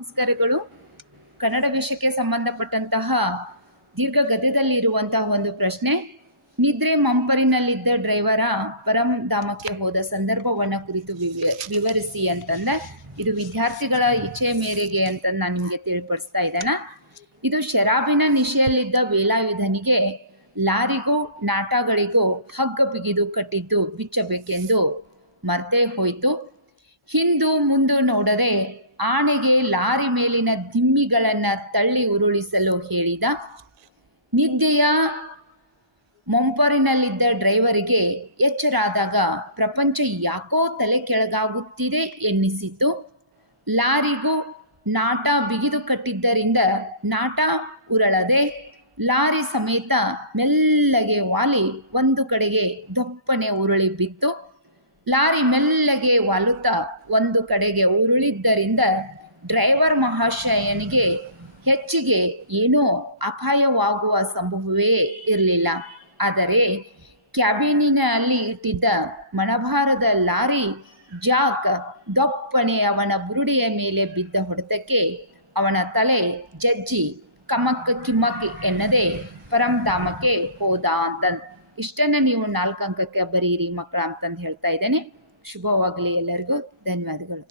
ನಮಸ್ಕಾರಗಳು ಕನ್ನಡ ವಿಷಯಕ್ಕೆ ಸಂಬಂಧಪಟ್ಟಂತಹ ದೀರ್ಘ ಗದ್ಯದಲ್ಲಿರುವಂತಹ ಒಂದು ಪ್ರಶ್ನೆ. ನಿದ್ರೆ ಮಂಪರಿನಲ್ಲಿದ್ದ ಡ್ರೈವರ ಪರಂಧಾಮಕ್ಕೆ ಹೋದ ಸಂದರ್ಭವನ್ನು ಕುರಿತು ವಿವ, ವಿವರಿಸಿ ಅಂತಂದ್ರೆ, ಇದು ವಿದ್ಯಾರ್ಥಿಗಳ ಇಚ್ಛೆ ಮೇರೆಗೆ ಅಂತ ನಾನು ನಿಮಗೆ ತಿಳಿಪಡಿಸ್ತಾ ಇದ್ದೇನೆ. ಇದು ಶರಾಬಿನ ನಿಶೆಯಲ್ಲಿದ್ದ ವೇಲಾಯುಧನಿಗೆ ಲಾರಿಗೂ ನಾಟಗಳಿಗೂ ಹಗ್ಗ ಬಿಗಿದು ಕಟ್ಟಿದ್ದು ಬಿಚ್ಚಬೇಕೆಂದು ಮರ್ತೇ ಹೋಯಿತು. ಹಿಂದು ಮುಂದು ನೋಡದೆ ಆನೆಗೆ ಲಾರಿ ಮೇಲಿನ ದಿಮ್ಮಿಗಳನ್ನು ತಳ್ಳಿ ಉರುಳಿಸಲು ಹೇಳಿದ ನಿದ್ದೆಯ ಮೊಂಪರಿನಲ್ಲಿದ್ದ ಡ್ರೈವರಿಗೆ ಎಚ್ಚರಾದಾಗ ಪ್ರಪಂಚ ಯಾಕೋ ತಲೆ ಕೆಳಗಾಗುತ್ತಿದೆ ಎನ್ನಿಸಿತು. ಲಾರಿಗೂ ನಾಟ ಬಿಗಿದು ಕಟ್ಟಿದ್ದರಿಂದ ನಾಟ ಉರಳದೆ ಲಾರಿ ಸಮೇತ ಮೆಲ್ಲಗೆ ವಾಲಿ ಒಂದು ಕಡೆಗೆ ದೊಪ್ಪನೆ ಉರುಳಿ ಬಿತ್ತು. ಲಾರಿ ಮೆಲ್ಲಗೆ ವಾಲುತ್ತಾ ಒಂದು ಕಡೆಗೆ ಉರುಳಿದ್ದರಿಂದ ಡ್ರೈವರ್ ಮಹಾಶಯನಿಗೆ ಹೆಚ್ಚಿಗೆ ಏನೋ ಅಪಾಯವಾಗುವ ಸಂಭವವೇ ಇರಲಿಲ್ಲ. ಆದರೆ ಕ್ಯಾಬಿನಿನಲ್ಲಿ ಇಟ್ಟಿದ್ದ ಮಣಭಾರದ ಲಾರಿ ಜಾಕ್ ದೊಪ್ಪಣೆ ಅವನ ಬುರುಡೆಯ ಮೇಲೆ ಬಿದ್ದ ಹೊಡೆತಕ್ಕೆ ಅವನ ತಲೆ ಜಜ್ಜಿ ಕಮಕ್ ಕಿಮ್ಮಕ್ ಎನ್ನದೆ ಪರಂಧಾಮಕ್ಕೆ ಹೋದ ಅಂತ ಇಷ್ಟನ್ನು ನೀವು ನಾಲ್ಕು ಅಂಕಕ್ಕೆ ಬರೀರಿ ಮಕ್ಕಳ ಅಂತಂದು ಹೇಳ್ತಾ ಇದ್ದೇನೆ. ಶುಭವಾಗಲಿ ಎಲ್ಲರಿಗೂ. ಧನ್ಯವಾದಗಳು.